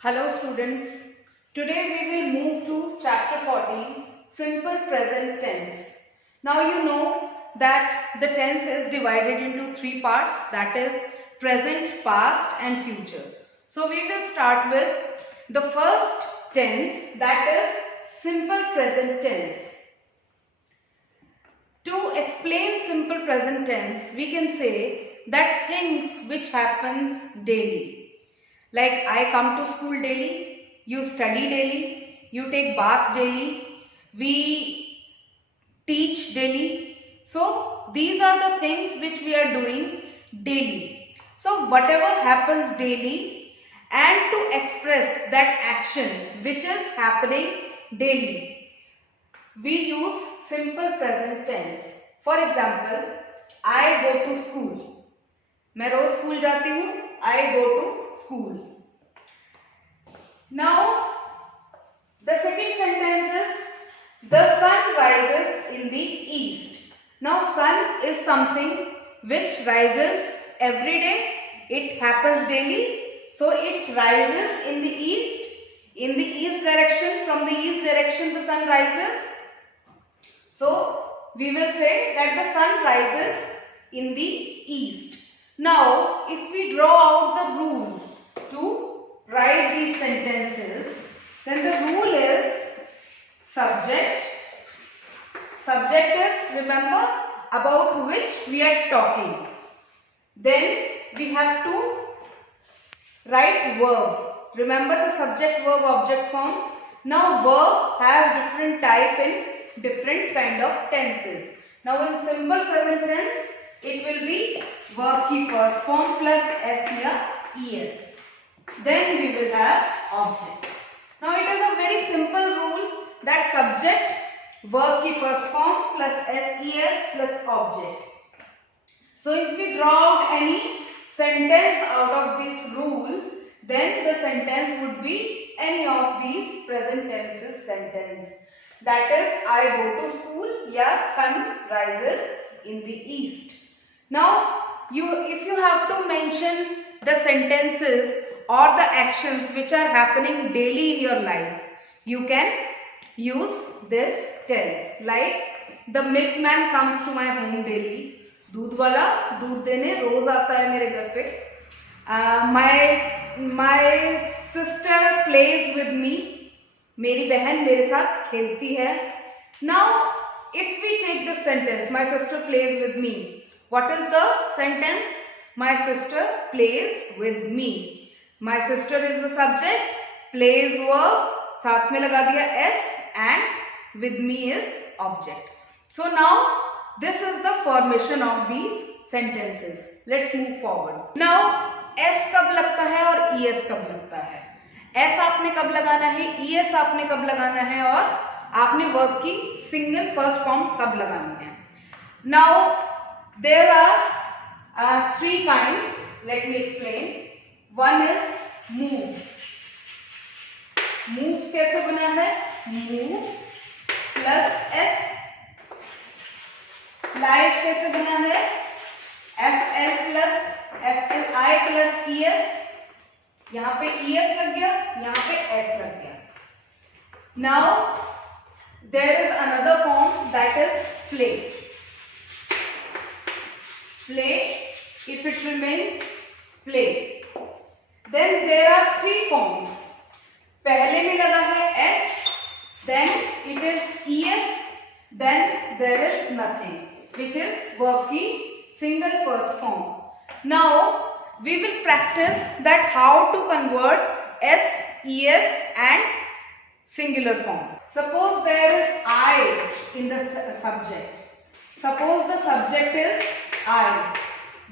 Hello students, today we will move to chapter 14, simple present tense. Now you know that the tense is divided into three parts, that is present, past and future. So we will start with the first tense, that is simple present tense. To explain simple present tense, we can say that things which happens daily. Like I come to school daily, you study daily, you take bath daily, we teach daily. So these are the things which we are doing daily. So whatever happens daily, and to express that action which is happening daily, we use simple present tense. For example, I go to school. मैं रोज school जाती हूँ. I go to school. Now, the second sentence is the sun rises in the east. Now, sun is something which rises every day. It happens daily. So, it rises in the east. In the east direction, from the east direction the sun rises. So, we will say that the sun rises in the east. Now, if we draw out the rule to write these sentences, then the rule is subject. Subject is, remember, about which we are talking. Then we have to write verb. Remember the subject, verb, object form. Now verb has different type in different kind of tenses. Now in simple present tense, it will be verb की first form plus s या es. Then we will have object. Now it is a very simple rule that subject, verb की first form plus ses plus object. So if we draw out any sentence out of this rule, then the sentence would be any of these present tenses sentence. That is, I go to school, या sun rises in the east. Now, if you have to mention the sentences or the actions which are happening daily in your life, you can use this tense. Like, the milkman comes to my home daily. दूध वाला दूध देने रोज आता है मेरे घर पे. My sister plays with me. मेरी बहन मेरे साथ खेलती है. Now, if we take this sentence, my sister plays with me. What is the sentence? My sister plays with me. My sister is the subject. Plays verb. साथ में लगा दिया s and with me is object. So now this is the formation of these sentences. Let's move forward. Now s कब लगता है और es कब लगता है? s आपने कब लगाना है, es आपने कब लगाना है और आपने verb की single first form कब लगानी है? Now there are three kinds. Let me explain. One is moves. Moves कैसे बना है? Move plus s. Flies कैसे बना है? FL plus FLI plus ES. यहाँ पे ES लग गया, यहाँ पे S लग गया. Now there is another form, that is play. Play, if it remains, play. Then there are three forms. पहले में लगा है S, then it is ES, then there is nothing, which is verb की single first form. Now we will practice that how to convert S, ES and singular form. Suppose there is I in the subject. Suppose the subject is I.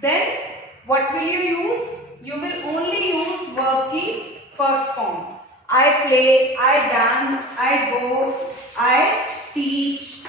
Then what will you use? You will only use verb की first form. I play, I dance, I go, I teach.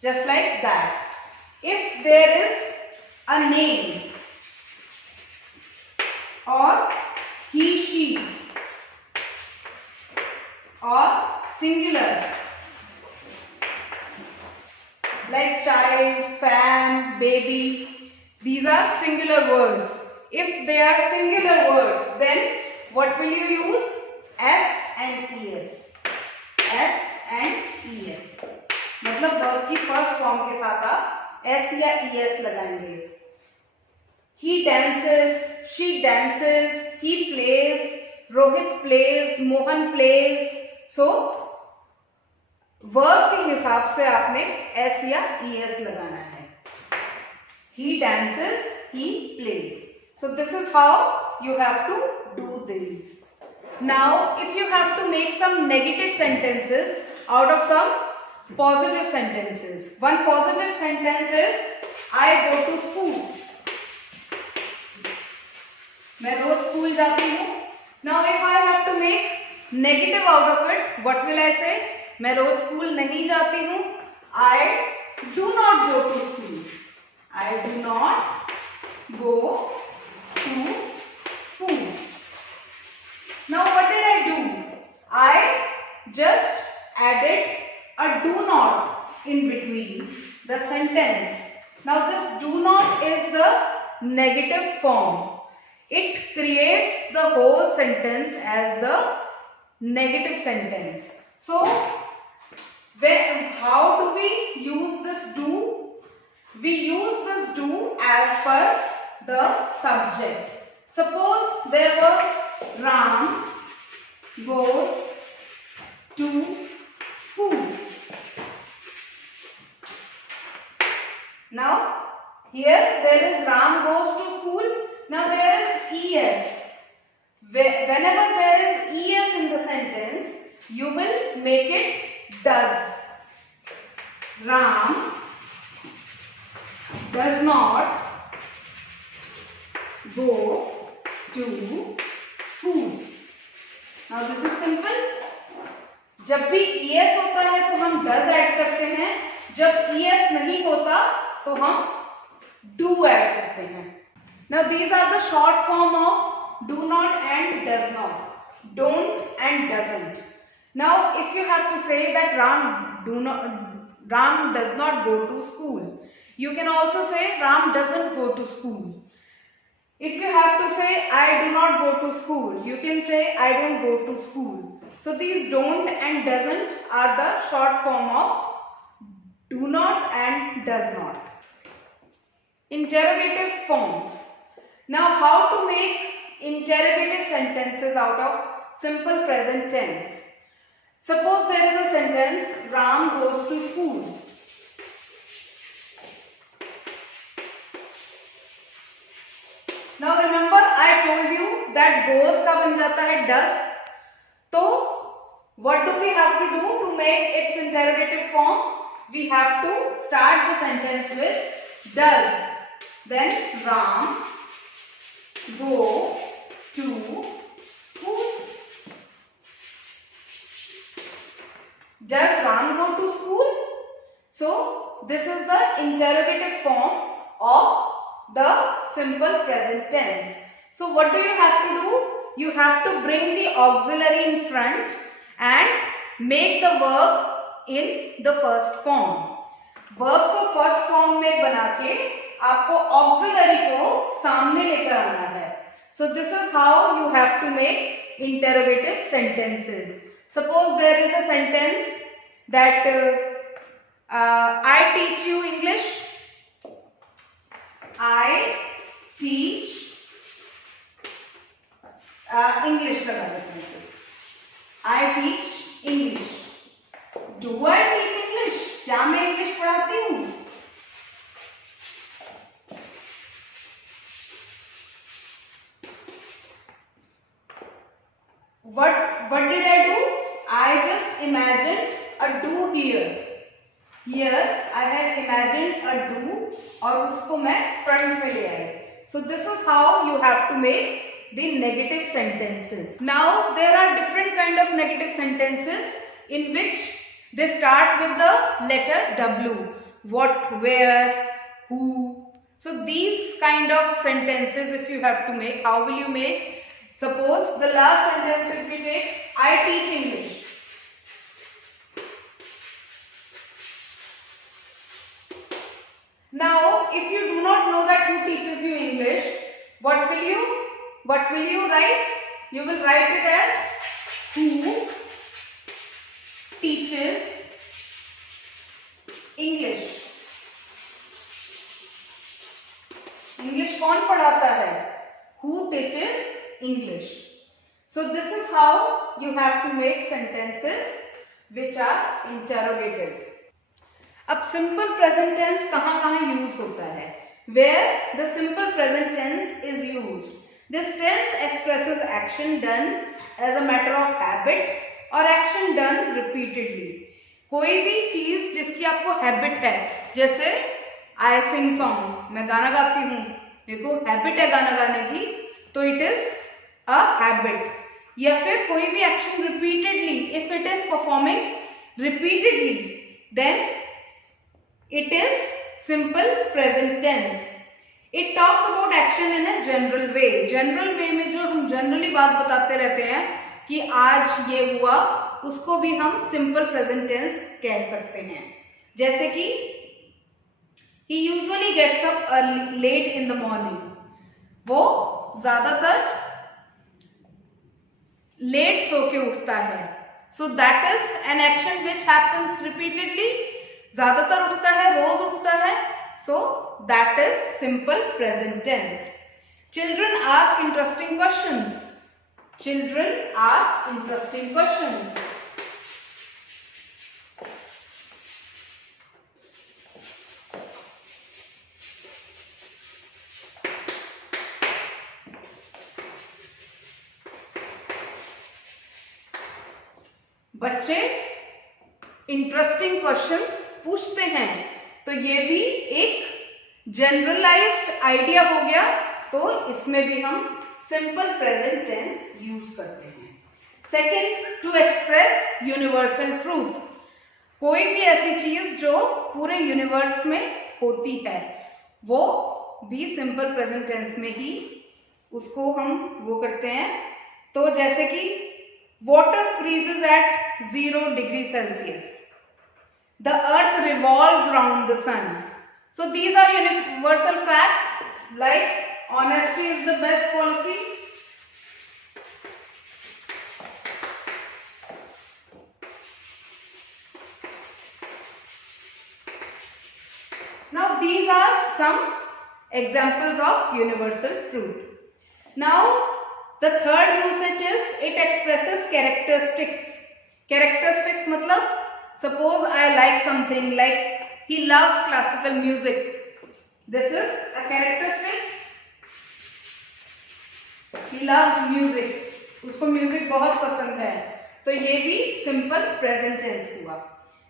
Just like that. If there is a name or he, she or singular like child, fan, baby, These are singular words. If they are singular words, then what will you use? S and ES. S and ES. मतलब verb की first form के साथ आप S या ES लगाएंगे. He dances, she dances, he plays, Rohit plays, Mohan plays. So verb के हिसाब से आपने S या ES लगाना है. He dances, he plays. So this is how you have to do these. Now, if you have to make some negative sentences out of some positive sentences. One positive sentence is I go to school. मैं रोज school जाती हूँ. Now, if I have to make negative out of it, what will I say? मैं रोज school नहीं जाती हूँ. I do not go to school. I do not go to school. Now what did I do? I just added a do not in between the sentence. Now this do not is the negative form. It creates the whole sentence as the negative sentence. So how do we use this do? We use this do as per the subject. Suppose there was Ram goes to school. Now here there is Ram goes to school. Now there is ES. Whenever there is ES in the sentence, you will make it does. Ram does not go to school. Now this is simple. जब भी ES होता है तो हम does add करते हैं. जब ES नहीं होता तो हम do ऐड करते हैं. Now these are the short form of do not and does not. Don't and doesn't. Now if you have to say that Ram does not go to school, you can also say Ram doesn't go to school. If you have to say I do not go to school, you can say I don't go to school. So these don't and doesn't are the short form of do not and does not. Interrogative forms. Now how to make interrogative sentences out of simple present tense. Suppose there is a sentence Ram goes to school. Now remember I told you that goes का बन जाता है does. तो what do we have to do to make its interrogative form? We have to start the sentence with does. Then Ram go to school. Does Ram go to school? So this is the interrogative form of the simple present tense. So what do you have to do? You have to bring the auxiliary in front and make the verb in the first form. Verb को first form में बना के आपको auxiliary को सामने लेकर आना है. So this is how you have to make interrogative sentences. Suppose there is a sentence that I teach you English. I teach English लगा देते हैं. I teach English. Do I teach English? क्या मैं English पढ़ाती हूँ? What did I do? I just imagined a do here. Here I have imagined a do और उसको मैं front में ले आई. So this is how you have to make the negative sentences. Now there are different kind of negative sentences in which they start with the letter W. What, where, who. So these kind of sentences if you have to make, how will you make? Suppose the last sentence if we take, I teach English. Now, if you do not know that who teaches you English, what will you write? You will write it as who teaches English. English कौन पढ़ाता है? Who teaches English? So this is how you have to make sentences which are interrogative. अब simple present tense कहाँ use होता है? Where the simple present tense is used. This tense expresses action done as a matter of habit or action done repeatedly. कोई भी चीज जिसकी आपको habit है, जैसे I sing song, मैं गाना गाती हूँ, मेरे को हैबिट है गाना गाने की, तो it is a habit. या फिर कोई भी action repeatedly, if it is performing repeatedly, then it is simple present tense. It talks about action in a general way. General way में जो हम generally बात बताते रहते हैं कि आज ये हुआ, उसको भी हम simple present tense कह सकते हैं. जैसे कि he usually gets up early, late in the morning. वो ज्यादातर लेट सो के उठता है. So that is an action which happens repeatedly. ज्यादातर उठता है, रोज उठता है. So that is simple present tense. Children ask interesting questions. Children ask interesting questions. बच्चे इंटरेस्टिंग क्वेश्चंस पूछते हैं, तो ये भी एक जनरलाइज्ड आइडिया हो गया. तो इसमें भी हम सिंपल प्रेजेंट टेंस यूज करते हैं. Second, to express universal truth. कोई भी ऐसी चीज जो पूरे यूनिवर्स में होती है, वो भी सिंपल प्रेजेंट टेंस में ही उसको हम वो करते हैं. तो जैसे कि water freezes at 0 degrees Celsius. The earth revolves round the sun. So these are universal facts like honesty is the best policy. Now these are some examples of universal truth. Now the third usage is it expresses characteristics. Characteristics मतलब suppose I like something, like he loves classical music. This is a characteristic. He loves music. उसको music बहुत पसंद है, तो ये भी simple present tense हुआ.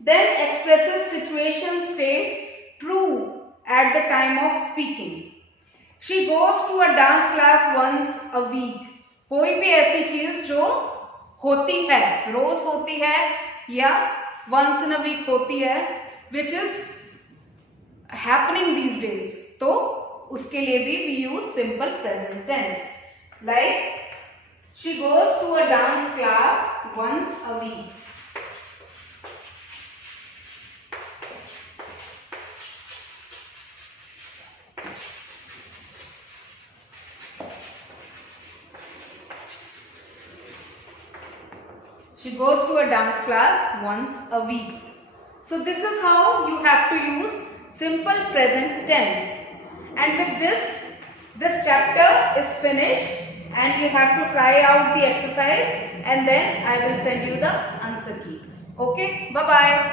Then expresses situation state true at the time of speaking. She goes to a dance class once a week. कोई भी ऐसी चीज जो होती है, रोज होती है या once in a week होती है, which is happening these days, तो उसके लिए भी we use simple present tense. Like she goes to a dance class once a week. She goes to a dance class once a week. So this is how you have to use simple present tense. And with this chapter is finished and you have to try out the exercise and then I will send you the answer key. Okay, bye-bye.